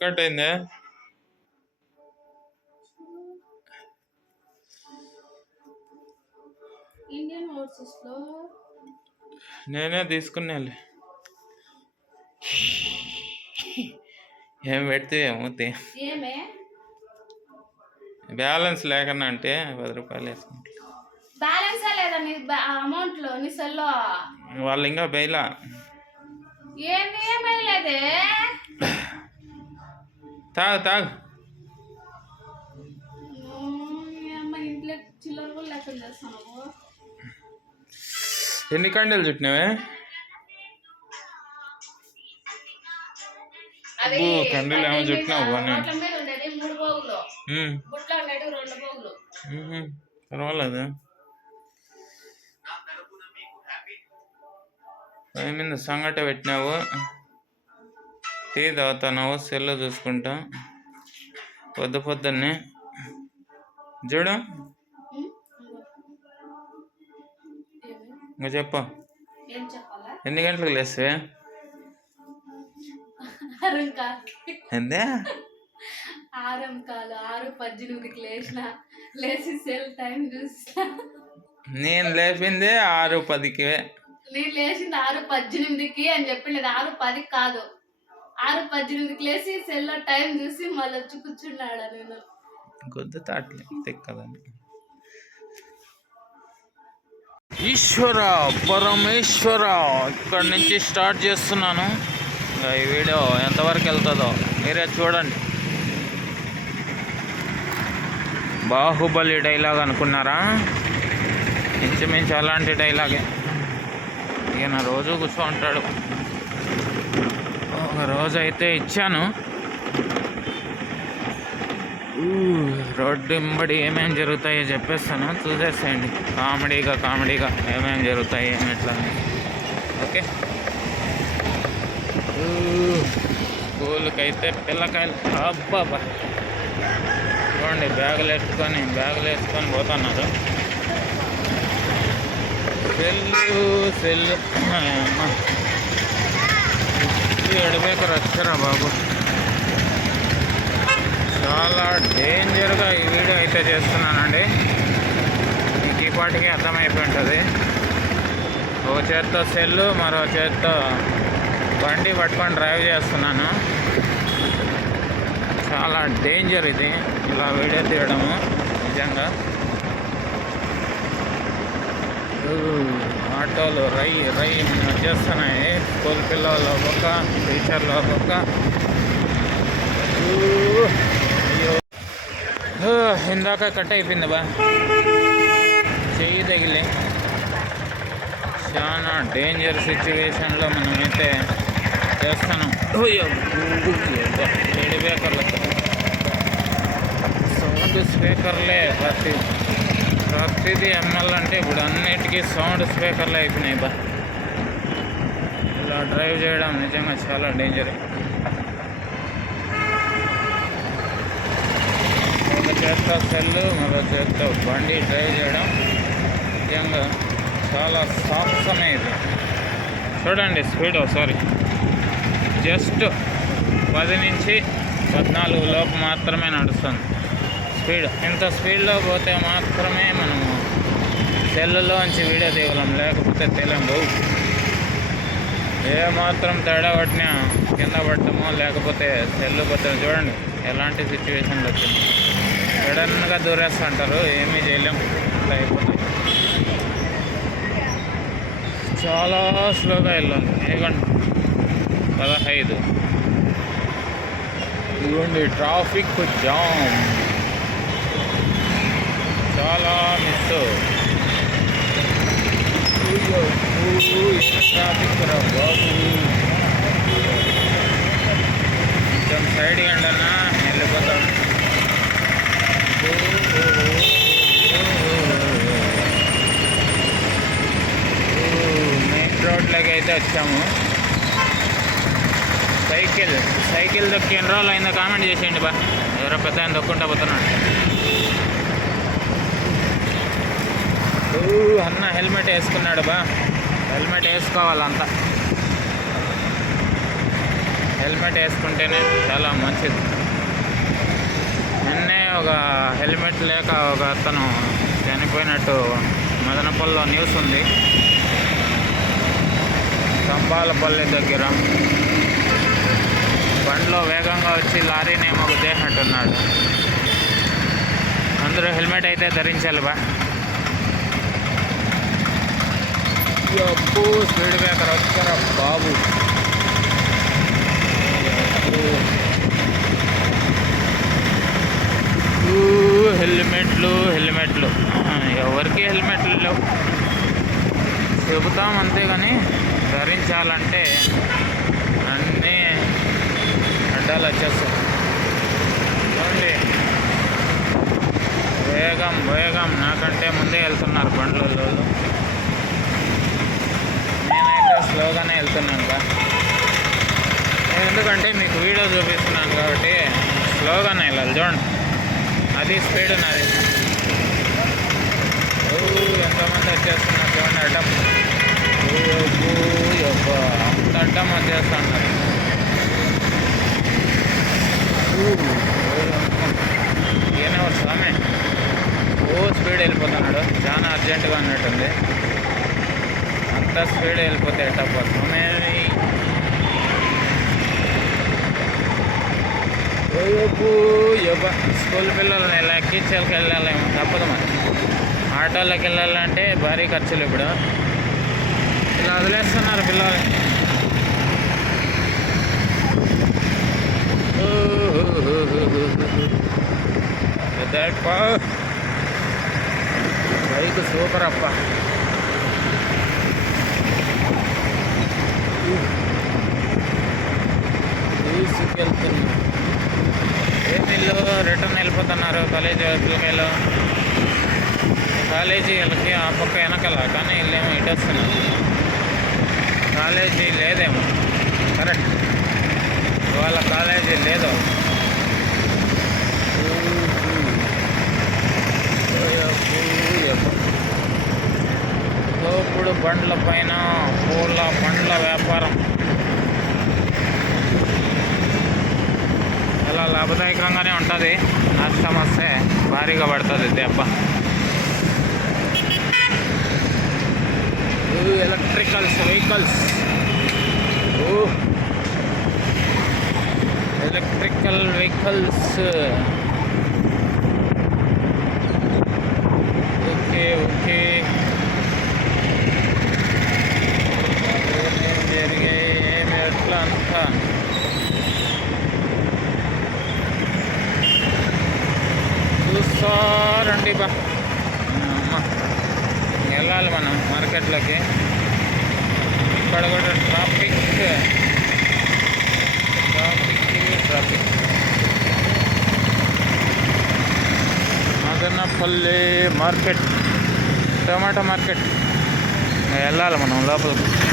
Cut అయిందే Indian ఓవర్సీస్లో నేనే తీసుకున్నాలే ఏం పెడితే ఏమవుతే ఏమే బ్యాలెన్స్ లేకన్నా అంటే పది రూపాయలు వేసుకుంటా. బ్యాలెన్స్ లేదా నీ అమౌంట్లో నీ సెల్లో? వాళ్ళు ఇంకా బయలా ఏమైలేదే తాగు తాగు. ఎన్ని కండలు చుట్టినావే? కండలు ఏమో చుట్టినావు పర్వాలేదు? సంగట పెట్టినావు. టీ తాగుతున్నావు సెల్ చూసుకుంటా. పొద్దు పొద్దున్నే. చూడు. ఇంకో. చెప్పు. ఎన్ని గంటలకు లేస్తే? ఎంతే ఆరం కాలు ఆరు పద్దెనిమిదికి లేచిన. లేచి సెల్ టైం చూసిన. నేను లేపింది ఆరు పదికి. నేను లేచింది ఆరు పద్దెనిమిదికి అని చెప్పిండేది ఆరు పదికి కాదు. ఆరు పద్దెనిమిదికి లేచి సెల్లో టైం చూసి మళ్ళీ వచ్చి కూర్చున్నాడు నేను. గొద్దు తాట్లే ఈశ్వర పరమేశ్వర ఇక్కడ నుంచి స్టార్ట్ చేస్తున్నాను. ఈ వీడియో ఎంతవరకు వెళ్తుందో మీరే చూడండి. బాహుబలి డైలాగ్ అనుకున్నారా? ఇంచుమించు అలాంటి డైలాగే ఈయన రోజు కూర్చోంటాడు ఒక రోజు అయితే ఇచ్చాను. ఊ, రోడ్డు ఇంబడి ఏమేమి జరుగుతాయో చెప్పేస్తాను. చూసేసేయండి. కామెడీగా కామెడీగా ఏమేమి జరుగుతాయి ఏమిట్లా అని. ఓకే. ఊ, పిల్లకాయలు. అబ్బాబా చూడండి బ్యాగులు ఎత్తుకొని బ్యాగులు వేసుకొని పోతున్నారు. Cell cell. అమ్మా. రచ్చరా బాబు. చాలా డేంజర్గా ఈ వీడియో అయితే చేస్తున్నానండి. మీకు ఈ పాటికి అర్థమైపోయి ఉంటుంది. ఒక చేత్తో సెల్లు మరో చేత్తో బండి పట్టుకొని డ్రైవ్ చేస్తున్నాను. చాలా డేంజర్ ఇది. ఇలా వీడియో తీయడము నిజంగా. ఆటోలు రై రై వచ్చేస్తున్నాయి స్కూల్ పిల్లలు ఒక్కొక్క టీచర్లు ఒక్కొక్క అయ్యో. ఇందాక కట్ అయిపోయింది బా. చెయ్యి తగిలి. చాలా డేంజర్ సిచ్యువేషన్లో మనమైతే చేస్తున్నాం. సౌండ్ స్పీకర్లే ప్రతి ప్రతిదీ ఎంఎల్ అంటే ఇప్పుడు అన్నిటికీ సౌండ్ స్పీకర్లు అయిపోయినాయి బా. ఇలా డ్రైవ్ చేయడం నిజంగా చాలా డేంజర్ ఒక చేత్తో సెల్లు మరో చేత్తో బండి డ్రైవ్ చేయడం నిజంగా చాలా సాహసమే అనేది చూడండి స్పీడ్ ఒకసారి. జస్ట్ పది నుంచి పద్నాలుగు లోపు మాత్రమే నడుస్తుంది. స్పీడ్ ఇంత స్పీడ్లో పోతే మాత్రమే మనము సెల్లులోంచి వీడియో తీయగలం లేకపోతే తెలియదు ఏ మాత్రం తేడా పట్టినా కింద పట్టమో లేకపోతే సెల్లు పోతే చూడండి ఎలాంటి సిచ్యువేషన్లు వచ్చింది సడన్గా దూరేస్తుంటారు ఏమీ చేయలేము ఇట్లా అయిపోతుంది చాలా స్లోగా వెళ్ళాలి ఏగండి పదహైదు. ఇదిగోండి ట్రాఫిక్ జామ్. చాలా మిస్ ట్రాఫిక్ బాబు కొంచెం సైడ్ ఇవ్వండి వెళ్ళిపోతాం. మెయిన్ రోడ్లోకి అయితే వచ్చాము. సైకిల్ సైకిల్ దొక్కి ఎన్ని రోజులు అయిందో కామెంట్ చేసేయండి బా. ఎవరో పెద్ద ఆయన దొక్కుంటా పోతున్నాడు. అన్న హెల్మెట్ వేసుకున్నాడు బా. హెల్మెట్ వేసుకోవాలంతా హెల్మెట్ వేసుకుంటేనే చాలా మంచిది. నిన్నే ఒక హెల్మెట్ లేక ఒక అతను చనిపోయినట్టు మదనపల్లిలో న్యూస్ ఉంది. కంబాలపల్లి దగ్గర బండ్లో వేగంగా వచ్చి లారీని ఒక గుద్దేసినట్టున్నాడు అందరూ హెల్మెట్ అయితే ధరించాలి బా. అప్పు స్పీడ్ బ్రేకర్ వచ్చారా బాబు. హెల్మెట్లు హెల్మెట్లు. ఎవరికి హెల్మెట్లు లేవు? చెబుతాం అంతే కానీ ధరించాలంటే అన్నీ అడ్డాలు వచ్చేస్తాం చూడండి. వేగం వేగం. నాకంటే ముందే వెళ్తున్నారు బండ్లలో స్లోగానే వెళ్తున్నాను బా ఎందుకంటే మీకు వీడియో చూపిస్తున్నాను కాబట్టి స్లోగానే వెళ్ళాలి. చూడండి. అది స్పీడ్ నాది. ఓ, వచ్చేస్తున్నారు చూడండి అడ్డం. ఓ, అంత అడ్డం వచ్చేస్తున్నారు. ఈయనెవరు స్వామి. ఓ స్పీడ్ వెళ్ళిపోతున్నాడు. చాలా అర్జెంటుగా ఉన్నట్టుంది. అంత స్పీడ్ వెళ్ళిపోతే ఎట్ట స్వామి స్కూల్ పిల్లల్ని ఇలా ఎక్కించేకి వెళ్ళాలేమో తప్పదు మరి ఆటోలోకి వెళ్ళాలంటే భారీ ఖర్చులు ఇప్పుడు ఇలా వదిలేస్తున్నారు పిల్లలు బైక్ సూపర్ అప్ప వెళ్ళిపోతున్నారు కాలేజీ పిల్లకాయలు కాలేజీ ఆ పక్క వెనకాల కానీ వెళ్ళేమో ఇటు వస్తున్నాం కాలేజీ లేదేమో. కరెక్ట్. ఇవాళ కాలేజీ లేదు. తోపుడు బండ్ల పైన పూల పండ్ల వ్యాపారం. చాలా లాభదాయకంగానే ఉంటుంది. समस्या है भारी का बढ़ता देते अब electricals vehicles electrical vehicles okay okay. ఎట్లా అంతా చూస్తారండి బా అమ్మ వెళ్ళాలి మనం మార్కెట్లోకి ఇక్కడ కూడా traffic traffic traffic Madanapalli market tomato market వెళ్ళాలి మనం లోపలికి